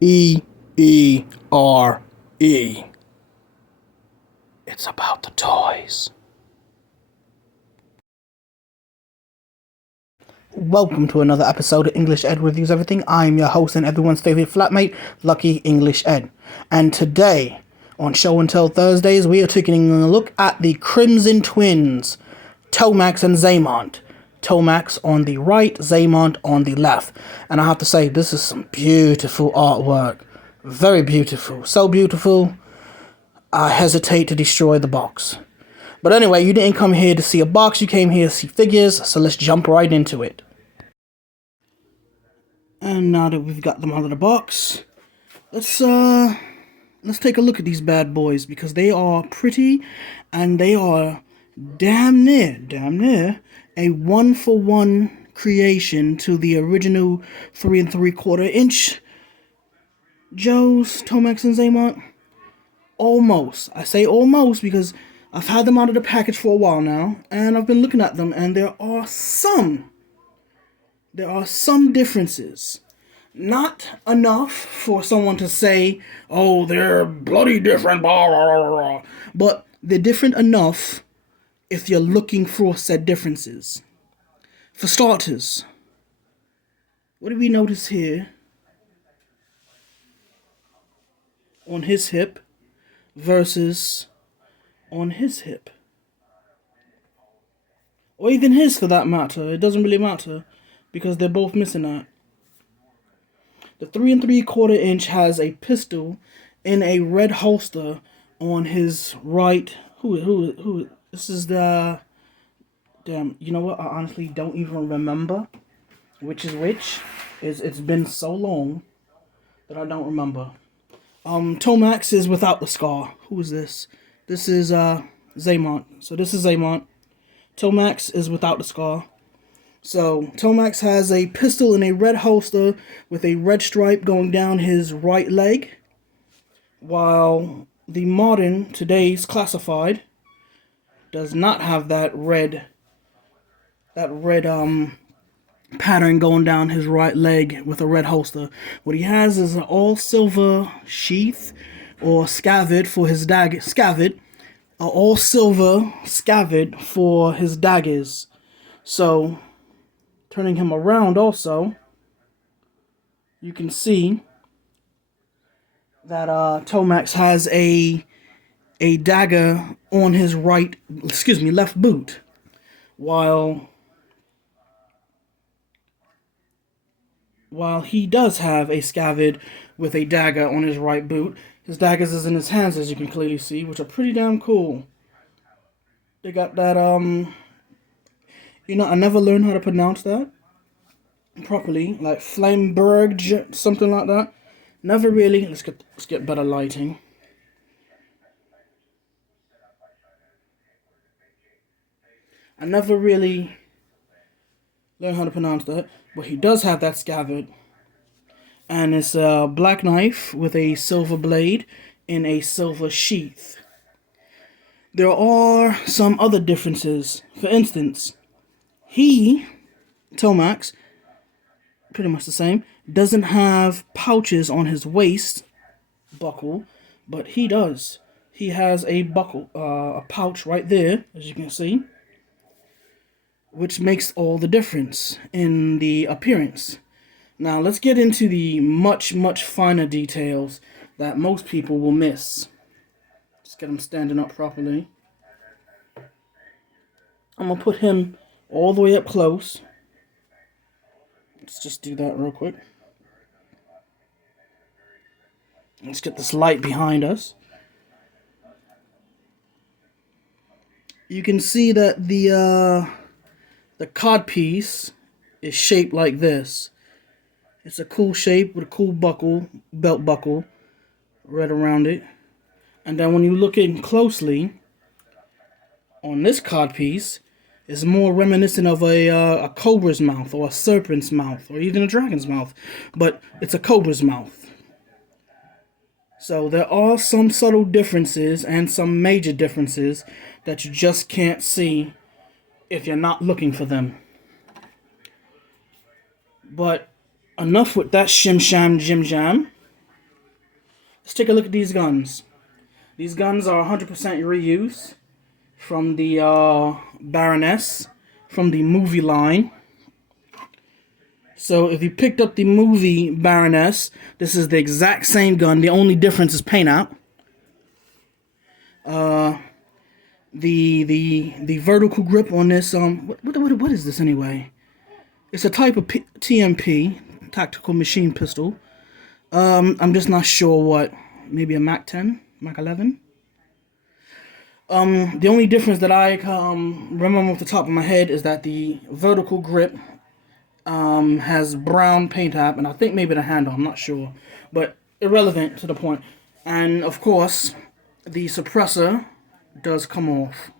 T-E-E-R-E. It's about the toys. Welcome to another episode of English Ed Reviews Everything. I'm your host and everyone's favorite flatmate, Lucky English Ed. And today, on Show and Tell Thursdays, we are taking a look at the Crimson Twins, Tomax and Xamot. Tomax on the right, Xamot on the left. And I have to say, this is some beautiful artwork. Very beautiful. So beautiful, I hesitate to destroy the box. But anyway, you didn't come here to see a box, you came here to see figures, so let's jump right into it. And now that we've got them out of the box, let's take a look at these bad boys, because they are pretty, and they are damn near a 1-for-1 creation to the original 3 3/4 inch Joe's Tomax and Xamot. Almost. I say almost because I've had them out of the package for a while now, and I've been looking at them, and there are some differences. Not enough for someone to say, oh, they're bloody different, blah, blah, blah, blah. But they're different enough if you're looking for said differences. For starters, what do we notice here on his hip versus on his hip? Or even his, for that matter. It doesn't really matter, because they're both missing that. The 3 3/4 inch has a pistol in a red holster on his right. Who? This is the... Damn, you know what? I honestly don't even remember which is which. It's been so long that I don't remember. Tomax is without the scar. Who is this? This is Xamot. So this is Xamot. Tomax is without the scar. So Tomax has a pistol in a red holster with a red stripe going down his right leg, while the modern, today's classified, does not have that red pattern going down his right leg with a red holster. What he has is an all silver sheath or scabbard for his dagger. All silver scabbard for his daggers. So, turning him around also, you can see that Tomax has a dagger on his left boot, while he does have a scabbard with a dagger on his right boot. His daggers is in his hands, as you can clearly see, which are pretty damn cool. They got that, I never learned how to pronounce that properly, like Flamberg, something like that. Never really. Let's get better lighting. I never really learned how to pronounce that, but he does have that scabbard. And it's a black knife with a silver blade in a silver sheath. There are some other differences. For instance, Tomax, pretty much the same, doesn't have pouches on his waist buckle, but he does. He has a buckle, a pouch right there, as you can see, which makes all the difference in the appearance. Now, let's get into the much finer details that most people will miss. Just get him standing up properly. I'm going to put him all the way up close. Let's just do that real quick. Let's get this light behind us. You can see that the codpiece is shaped like this. It's a cool shape with a cool belt buckle, right around it. And then when you look in closely, on this codpiece, it's more reminiscent of a cobra's mouth, or a serpent's mouth, or even a dragon's mouth. But it's a cobra's mouth. So there are some subtle differences and some major differences that you just can't see if you're not looking for them. But enough with that shim sham jim jam. Let's take a look at these guns. These guns are 100% reuse from the Baroness, from the movie line. So if you picked up the movie Baroness, this is the exact same gun. The only difference is paint out. The vertical grip on this what is this anyway? It's a type of TMP, tactical machine pistol. I'm just not sure what. Maybe a Mac 10, Mac 11. The only difference that I remember off the top of my head is that the vertical grip has brown paint app, and I think maybe the handle, I'm not sure, but irrelevant to the point. And of course, the suppressor does come off.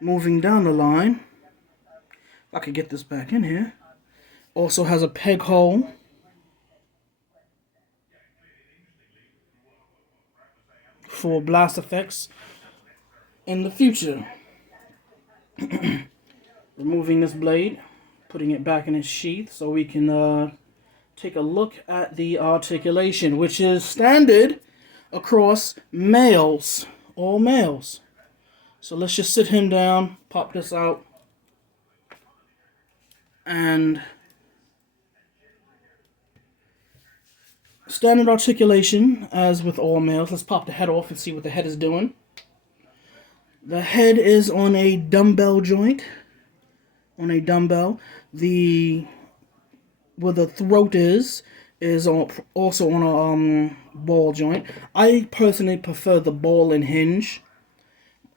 Moving down the line, if I could get this back in here, also has a peg hole. For blast effects in the future. Removing this blade, putting it back in its sheath so we can take a look at the articulation, which is standard across males, all males. So let's just sit him down, pop this out, and standard articulation as with all males. Let's pop the head off and see what the head is doing. The head is on a dumbbell joint. On a dumbbell. Where the throat is also on a ball joint. I personally prefer the ball and hinge.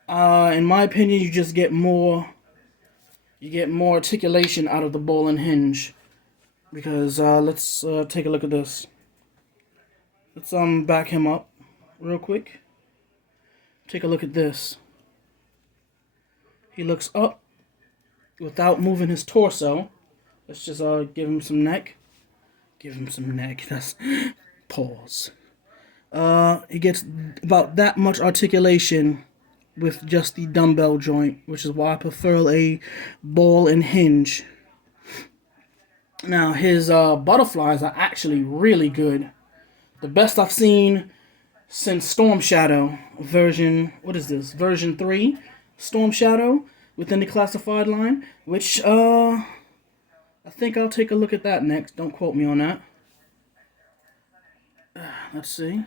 In my opinion, you just get more. You get more articulation out of the ball and hinge. Because let's take a look at this. Let's back him up real quick. Take a look at this. He looks up without moving his torso. Let's just give him some neck. Give him some neck. That's pause. He gets about that much articulation with just the dumbbell joint, which is why I prefer a ball and hinge. Now his butterflies are actually really good. The best I've seen since Storm Shadow version, what is this? Version 3, Storm Shadow within the classified line, which I think I'll take a look at that next. Don't quote me on that. Let's see.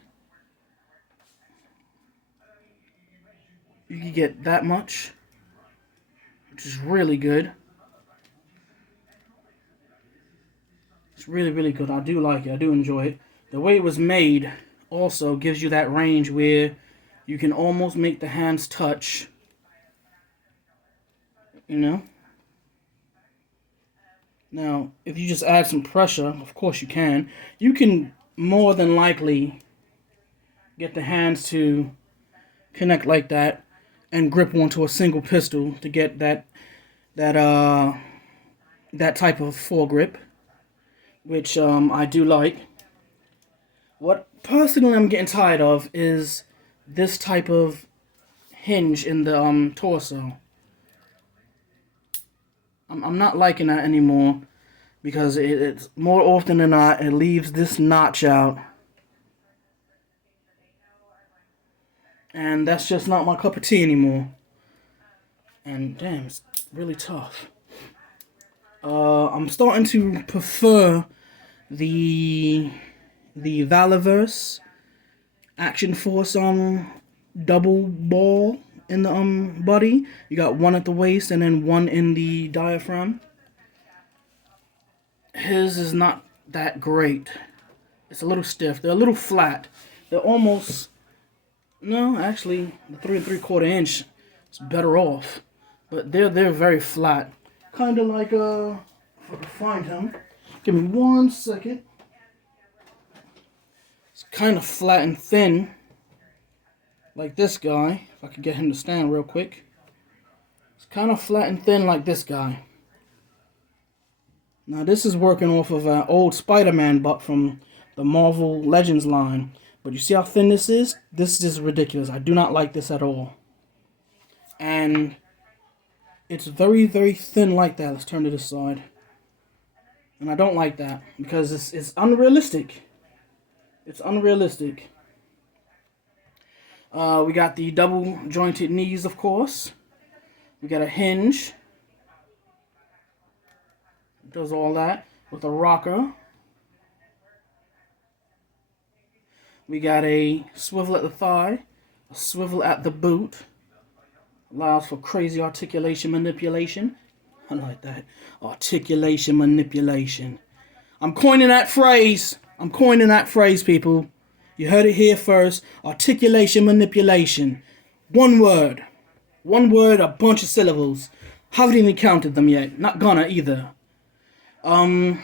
You can get that much, which is really good. It's really, really good. I do like it. I do enjoy it. The way it was made also gives you that range where you can almost make the hands touch. You know? Now, if you just add some pressure, of course you can. You can more than likely get the hands to connect like that and grip onto a single pistol to get that type of foregrip, which I do like. What personally I'm getting tired of is this type of hinge in the torso. I'm not liking that anymore because it's more often than not it leaves this notch out, and that's just not my cup of tea anymore. And damn, it's really tough. I'm starting to prefer the Valiverse Action Force double ball in the body. You got one at the waist and then one in the diaphragm. His is not that great. It's a little stiff. They're a little flat. They're almost, no, actually the 3 3/4 inch is better off, but they're very flat. Kind of like if I can find him. Give me 1 second. It's kind of flat and thin, like this guy. If I could get him to stand real quick. It's kind of flat and thin like this guy. Now this is working off of an old Spider-Man butt from the Marvel Legends line. But you see how thin this is? This is ridiculous. I do not like this at all. And it's very, very thin like that. Let's turn to this side. And I don't like that because it's unrealistic. It's unrealistic. We got the double jointed knees, of course. We got a hinge. Does all that with a rocker. We got a swivel at the thigh, a swivel at the boot. Allows for crazy articulation manipulation. I like that. Articulation manipulation. I'm coining that phrase. I'm coining that phrase, people. You heard it here first. Articulation manipulation. One word. One word, a bunch of syllables. Haven't even counted them yet. Not gonna either. We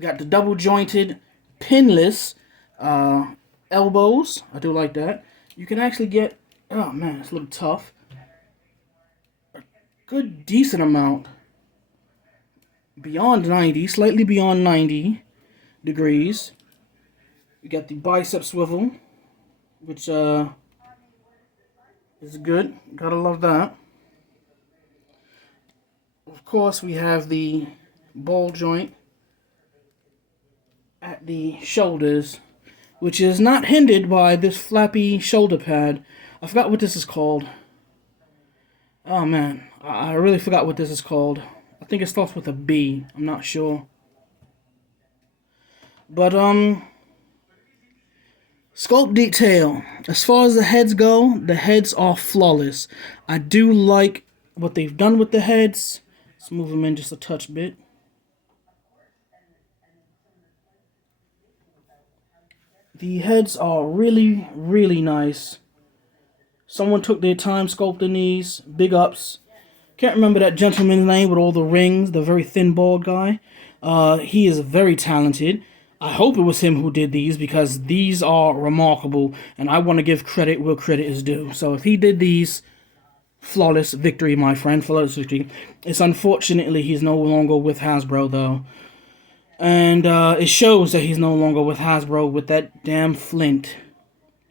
got the double jointed, pinless elbows. I do like that. You can actually get, oh man, it's a little tough. A good decent amount. Beyond 90, slightly beyond 90 degrees. We got the bicep swivel, which is good. Gotta love that. Of course, we have the ball joint at the shoulders, which is not hindered by this flappy shoulder pad. I forgot what this is called. Oh man, I really forgot what this is called. I think it starts with a B. I'm not sure. But sculpt detail. As far as the heads go, the heads are flawless. I do like what they've done with the heads. Let's move them in just a touch bit. The heads are really, really nice. Someone took their time sculpting these. Big ups. Can't remember that gentleman's name with all the rings, the very thin bald guy. He is very talented. I hope it was him who did these because these are remarkable and I want to give credit where credit is due. So if he did these, flawless victory, my friend, flawless victory. It's unfortunately he's no longer with Hasbro though. And it shows that he's no longer with Hasbro with that damn Flint.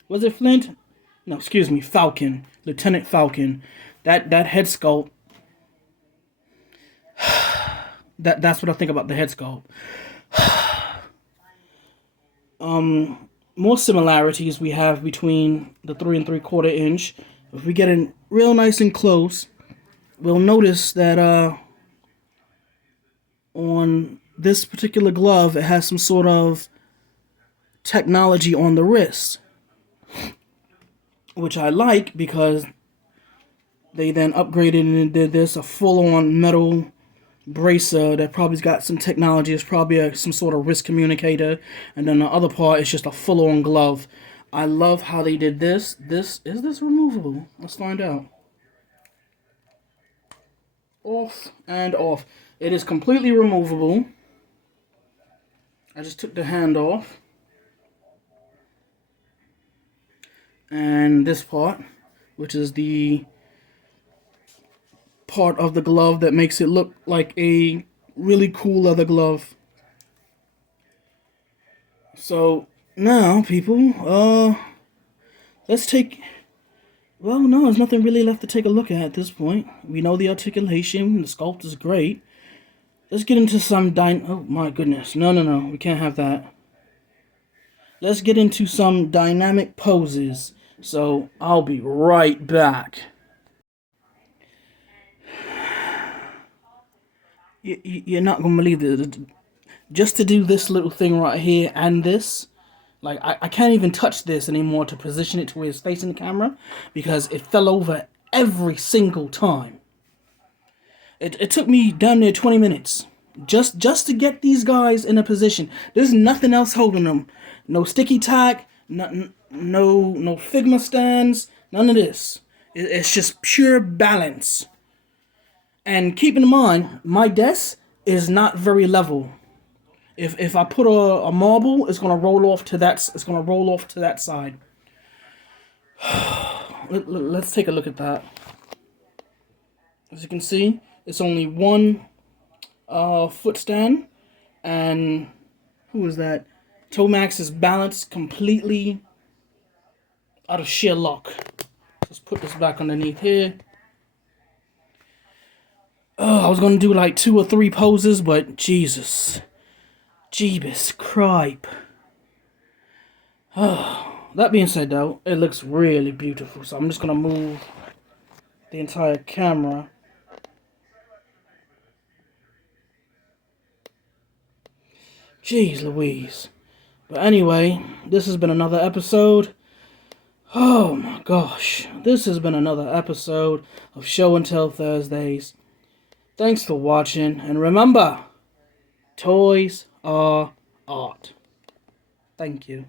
Was it Flint? No, excuse me, Falcon. Lieutenant Falcon. That head sculpt. That's what I think about the head sculpt. More similarities we have between the 3 3/4 inch. If we get in real nice and close, we'll notice that on this particular glove, it has some sort of technology on the wrist, which I like because they then upgraded and did this a full-on metal bracer that probably's got some technology. It's probably some sort of wrist communicator, and then the other part is just a full-on glove. I love how they did this. Is this removable? Let's find out. Off and off. It is completely removable. I just took the hand off. And this part, which is the part of the glove that makes it look like a really cool leather glove. So now, people, let's take. Well, no, there's nothing really left to take a look at this point. We know the articulation, the sculpt is great. Let's get into some oh my goodness, no, we can't have that. Let's get into some dynamic poses. So I'll be right back. You're not gonna believe it. Just to do this little thing right here and this, like I can't even touch this anymore to position it to where it's facing the camera because it fell over every single time. It took me down near 20 minutes just to get these guys in a position. There's nothing else holding them. No sticky tack, no Figma stands, none of this. It's just pure balance. And keep in mind, my desk is not very level. If I put a marble, it's gonna roll off to that. It's gonna roll off to that side. Let's take a look at that. As you can see, it's only one foot stand, and who is that? Tomax is balanced completely out of sheer luck. Let's put this back underneath here. I was gonna do like 2 or 3 poses, but Jesus. Jeebus cripe. That being said though, it looks really beautiful. So I'm just gonna move the entire camera. Jeez Louise. But anyway, this has been another episode. Oh my gosh. This has been another episode of Show and Tell Thursdays. Thanks for watching, and remember, toys are art. Thank you.